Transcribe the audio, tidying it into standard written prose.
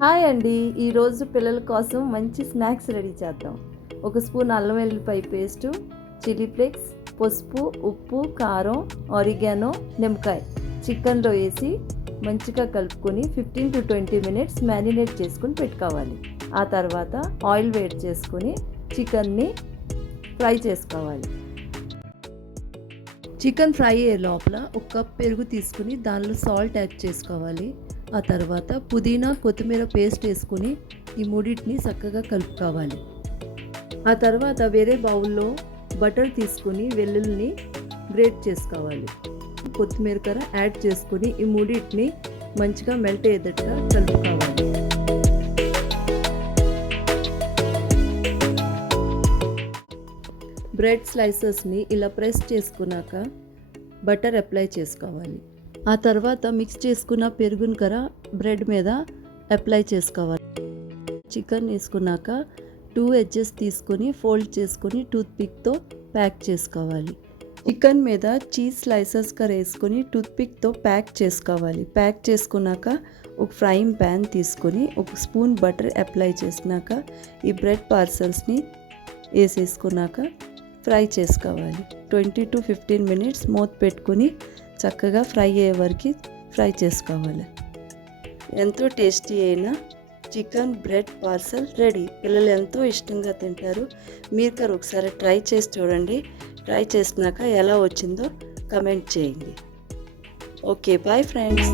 Hi అండి. ఈరోజు పిల్లల కోసం మంచి స్నాక్స్ రెడీ చేద్దాం. ఒక స్పూన్ అల్లం వెల్లుల్లిపాయ పేస్టు, చిల్లీ ఫ్లేక్స్, పసుపు, ఉప్పు, కారం, ఆరిగానో, నిమ్మకాయ చికెన్లో వేసి మంచిగా కలుపుకొని 15 to 20 మినిట్స్ మ్యారినేట్ చేసుకొని పెట్టుకోవాలి. ఆ తర్వాత ఆయిల్ వేడి చేసుకొని చికెన్ని ఫ్రై చేసుకోవాలి. చికెన్ ఫ్రై అయ్యే లోపల ఒక కప్ పెరుగు తీసుకుని దానిలో సాల్ట్ యాడ్ చేసుకోవాలి. ఆ తర్వాత పుదీనా, కొత్తిమీర పేస్ట్ వేసుకొని ఈ మూడింటిని చక్కగా కలుపుకోవాలి. ఆ తర్వాత వేరే బౌల్లో బటర్ తీసుకొని వెల్లుల్లిని గ్రేట్ చేసుకోవాలి. కొత్తిమీర కర యాడ్ చేసుకొని ఈ మూడింటిని మంచిగా మెల్ట్ అయ్యేటట్టుగా కలుపుకోవాలి. బ్రెడ్ స్లైసెస్ని ఇలా ప్రెస్ చేసుకున్నాక బటర్ అప్లై చేసుకోవాలి. ఆ తర్వాత మిక్స్ చేసుకున్న పెరుగుని కర బ్రెడ్ మీద అప్లై చేసుకోవాలి. చికెన్ వేసుకున్నాక 2 ఎడ్జెస్ తీసుకొని ఫోల్డ్ చేసుకొని టూత్పిక్తో ప్యాక్ చేసుకోవాలి. చికెన్ మీద చీజ్ స్లైసెస్ కర వేసుకొని టూత్పిక్తో ప్యాక్ చేసుకోవాలి. ప్యాక్ చేసుకున్నాక ఒక ఫ్రైయింగ్ ప్యాన్ తీసుకొని ఒక స్పూన్ బటర్ అప్లై చేసినాక ఈ బ్రెడ్ పార్సల్స్ని వేసేసుకున్నాక ఫ్రై చేసుకోవాలి. 20 to 15 మినిట్స్ మూత పెట్టుకొని చక్కగా ఫ్రై అయ్యే వరకు ఫ్రై చేసుకోవాలి. ఎంతో టేస్టీ అయిన చికెన్ బ్రెడ్ పార్సల్ రెడీ. పిల్లలు ఎంతో ఇష్టంగా తింటారు. మీరు ఒకసారి ట్రై చేసి చూడండి. ట్రై చేసినాక ఎలా వచ్చిందో కమెంట్ చేయండి. Okay, bye friends.